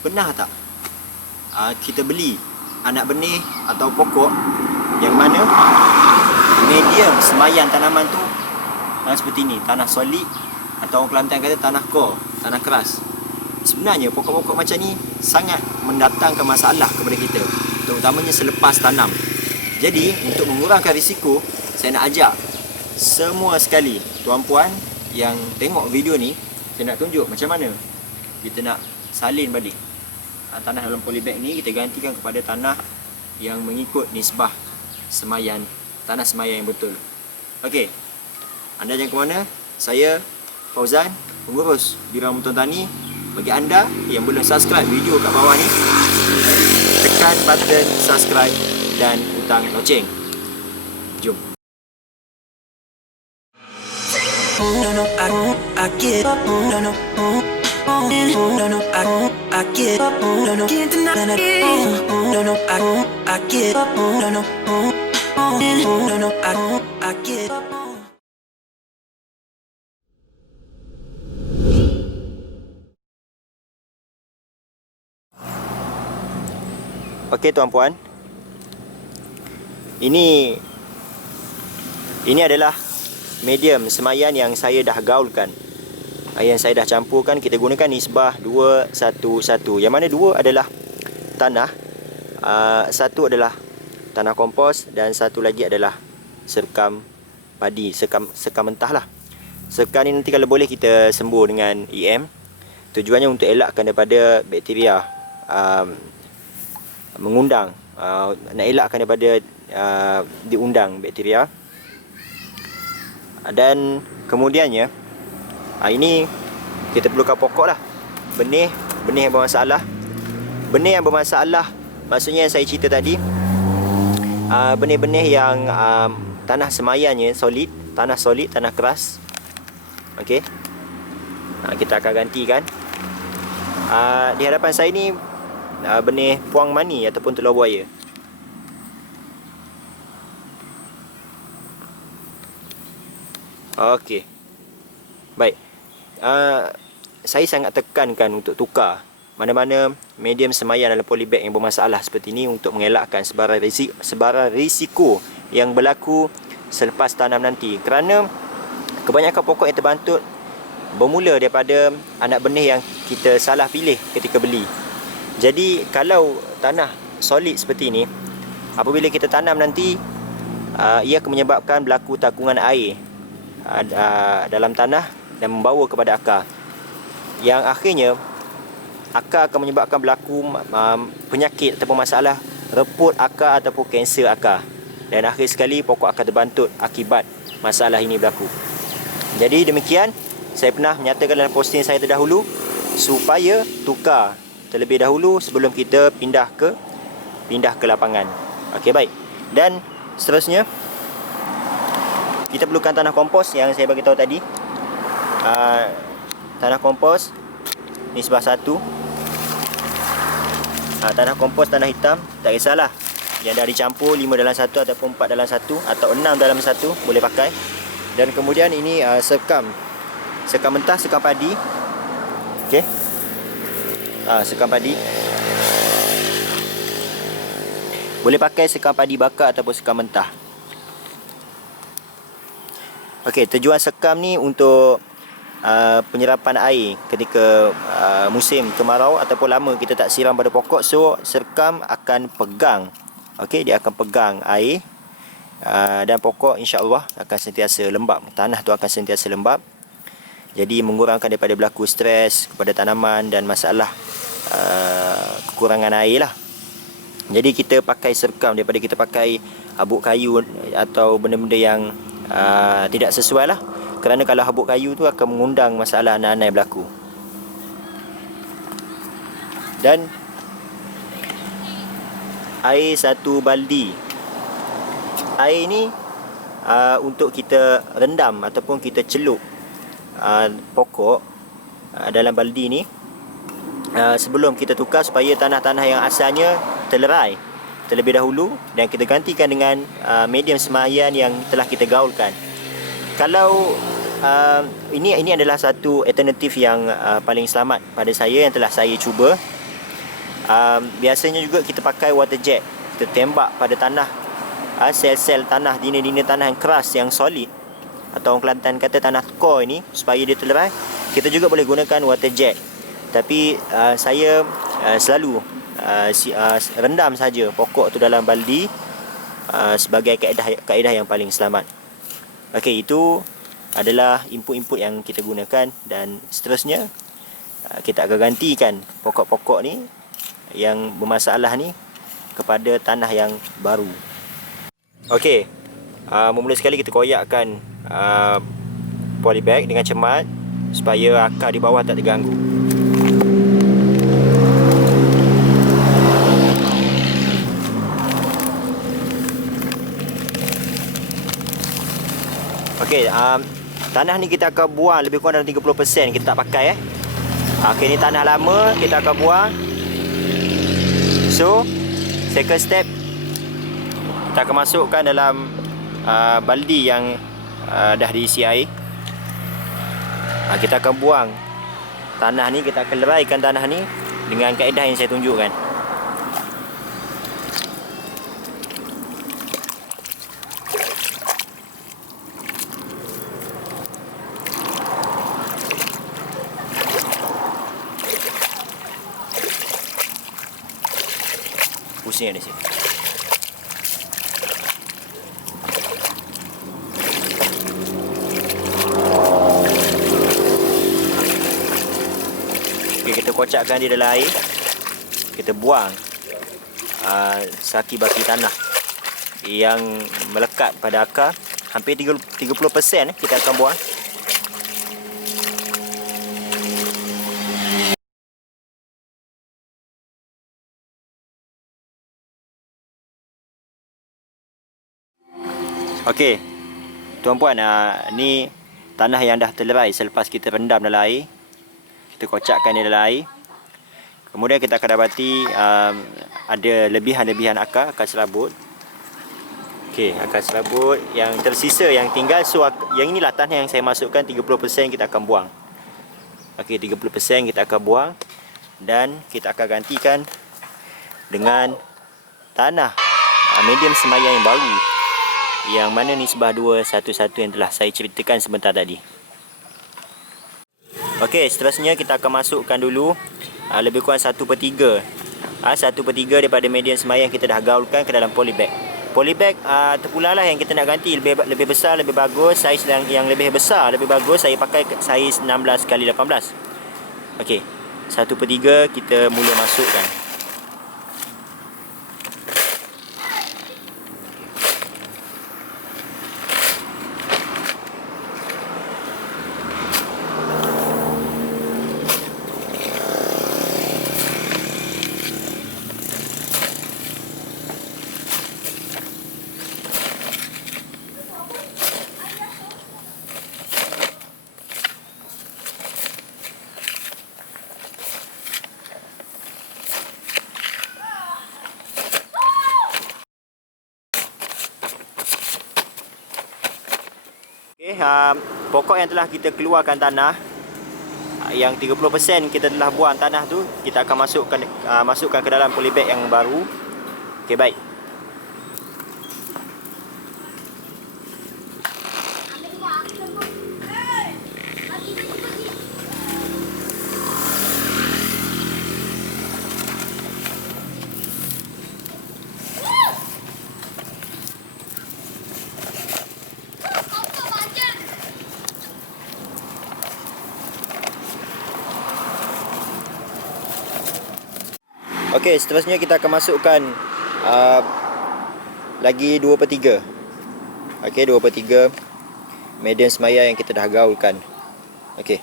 Pernah tak kita beli anak benih atau pokok yang mana medium semayan tanaman tu seperti ni, tanah solid atau orang Kelantan kata tanah core, tanah keras. Sebenarnya pokok-pokok macam ni sangat mendatangkan masalah kepada kita, terutamanya selepas tanam. Jadi untuk mengurangkan risiko, saya nak ajak semua sekali tuan-puan yang tengok video ni, saya nak tunjuk macam mana kita nak salin balik tanah dalam polybag ni. Kita gantikan kepada tanah yang mengikut nisbah semayan, tanah semayan yang betul. Okey, anda jangan ke mana. Saya Fauzan, pengurus Biro Mutan Tani. Bagi anda yang belum subscribe video kat bawah ni, tekan button subscribe dan butang loceng. Jom. Okey tuan-puan, ini adalah medium semayan yang saya dah gaulkan, yang saya dah campurkan. Kita gunakan nisbah 2-1-1, yang mana 2 adalah tanah, 1 adalah tanah kompos, dan 1 lagi adalah serkam padi, serkam mentah lah. Serkam ni nanti kalau boleh kita sembur dengan EM. Tujuannya untuk elakkan daripada bakteria mengundang, nak elakkan daripada diundang bakteria. Dan kemudiannya ini kita perlukan pokok lah, benih yang bermasalah. Benih yang bermasalah maksudnya yang saya cerita tadi, benih-benih yang tanah semayannya solid, tanah keras. Okey, kita akan gantikan. Di hadapan saya ni benih puang mani ataupun telur buaya. Okey, baik. Saya sangat tekankan untuk tukar mana-mana medium semayan dalam polybag yang bermasalah seperti ini untuk mengelakkan sebaran risiko yang berlaku selepas tanam nanti. Kerana kebanyakan pokok yang terbantut bermula daripada anak benih yang kita salah pilih ketika beli. Jadi kalau tanah solid seperti ini, apabila kita tanam nanti, ia akan menyebabkan berlaku takungan air dalam tanah dan membawa kepada akar, yang akhirnya akar akan menyebabkan berlaku penyakit ataupun masalah reput akar ataupun kanser akar, dan akhir sekali pokok akan terbantut akibat masalah ini berlaku. Jadi demikian, saya pernah menyatakan dalam posting saya terdahulu supaya tukar terlebih dahulu sebelum kita pindah ke lapangan. Okey, baik. Dan seterusnya kita perlukan tanah kompos yang saya bagi tahu tadi. Tanah kompos nisbah 1. Tanah kompos, tanah hitam, tak kisahlah. Yang dah dicampur 5 dalam 1 ataupun 4 dalam 1 atau 6 dalam 1 boleh pakai. Dan kemudian ini serkam mentah, serkam padi. Okey. Serkam padi. Boleh pakai serkam padi bakar ataupun serkam mentah. Okey, tujuan serkam ni untuk penyerapan air ketika musim kemarau ataupun lama kita tak siram pada pokok. So serkam akan pegang, okey, dia akan pegang air, dan pokok insya-Allah akan sentiasa lembap. Tanah tu akan sentiasa lembap. Jadi mengurangkan daripada berlaku stres kepada tanaman dan masalah kekurangan air lah. Jadi kita pakai serkam daripada kita pakai habuk kayu atau benda-benda yang tidak sesuai lah. Kerana kalau habuk kayu tu akan mengundang masalah anai-anai berlaku. Dan air 1 baldi. Air ni untuk kita rendam ataupun kita celup pokok dalam baldi ni sebelum kita tukar, supaya tanah-tanah yang asalnya terlerai terlebih dahulu, dan kita gantikan dengan medium semayan yang telah kita gaulkan. Kalau ini adalah satu alternatif yang paling selamat pada saya, yang telah saya cuba. Biasanya juga kita pakai water jet. Kita tembak pada tanah, sel-sel tanah, dina-dina tanah yang keras, yang solid, atau orang Kelantan kata tanah core ni, supaya dia terlerai. Kita juga boleh gunakan water jet. Tapi saya selalu rendam saja pokok tu dalam baldi sebagai kaedah yang paling selamat. Okey, itu adalah input-input yang kita gunakan, dan seterusnya kita akan gantikan pokok-pokok ni yang bermasalah ni kepada tanah yang baru. Okey, mula sekali kita koyakkan polybag dengan cermat supaya akar di bawah tak terganggu. Okey, tanah ni kita akan buang lebih kurang dalam 30%, kita tak pakai Okey, ni tanah lama kita akan buang. So, second step, kita akan masukkan dalam baldi yang dah diisi air. Kita akan buang tanah ni, kita akan leraikan tanah ni dengan kaedah yang saya tunjukkan. Pusing ada sini. Okay, kita kocakkan dia dalam air. Kita buang saki baki tanah yang melekat pada akar. Hampir 30% kita akan buang. Okey, tuan-puan, ni tanah yang dah terlerai selepas kita rendam dalam air. Kita kocakkan dia dalam air. Kemudian kita akan dapati ada lebihan-lebihan akar serabut. Okey, akar serabut yang tersisa, yang tinggal. So, yang inilah tanah yang saya masukkan, 30% kita akan buang. Okey, 30% kita akan buang. Dan kita akan gantikan dengan tanah medium semaya yang baru, yang mana nisbah 2:1 yang telah saya ceritakan sebentar tadi. Okey, seterusnya kita akan masukkan dulu lebih kurang 1/3 1/3 daripada medium semaya yang kita dah gaulkan ke dalam polybag. Polybag terpulang lah yang kita nak ganti, lebih besar, lebih bagus. Saiz yang lebih besar, lebih bagus, saya pakai saiz 16x18. Okey, 1/3 kita mula masukkan. Pokok yang telah kita keluarkan tanah, yang 30% kita telah buang tanah tu, kita akan masukkan ke dalam polybag yang baru. Okey, baik. Okey, seterusnya kita akan masukkan lagi 2/3. Okey, 2/3 medium semaya yang kita dah gaulkan. Okey.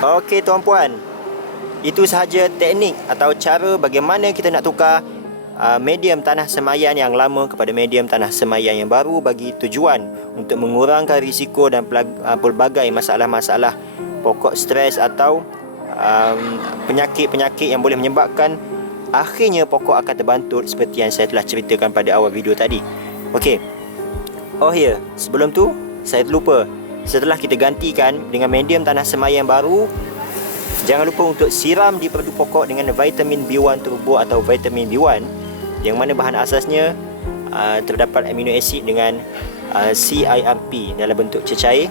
Okey tuan-puan, itu sahaja teknik atau cara bagaimana kita nak tukar medium tanah semayan yang lama kepada medium tanah semayan yang baru bagi tujuan untuk mengurangkan risiko dan pelbagai masalah-masalah pokok stres atau penyakit-penyakit yang boleh menyebabkan akhirnya pokok akan terbantut seperti yang saya telah ceritakan pada awal video tadi. Okey. Oh ya, sebelum tu saya terlupa. Setelah kita gantikan dengan medium tanah semayan baru, jangan lupa untuk siram di perdu pokok dengan vitamin B1 turbo atau vitamin B1 yang mana bahan asasnya terdapat amino acid dengan CIRP dalam bentuk cecair.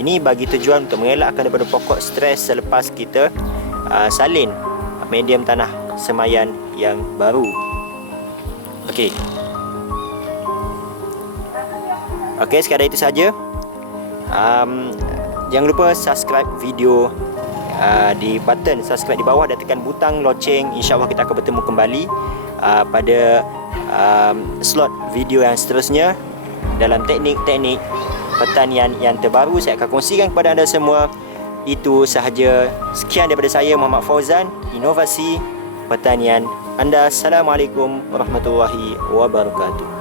Ini bagi tujuan untuk mengelakkan daripada pokok stres selepas kita salin medium tanah semayan yang baru. Okey. Okey, sekadar itu saja. Jangan lupa subscribe video di button subscribe di bawah dan tekan butang loceng. InsyaAllah kita akan bertemu kembali pada slot video yang seterusnya dalam teknik-teknik pertanian yang terbaru saya akan kongsikan kepada anda semua. Itu sahaja. Sekian daripada saya, Muhammad Fauzan, Inovasi Pertanian Anda. Assalamualaikum warahmatullahi wabarakatuh.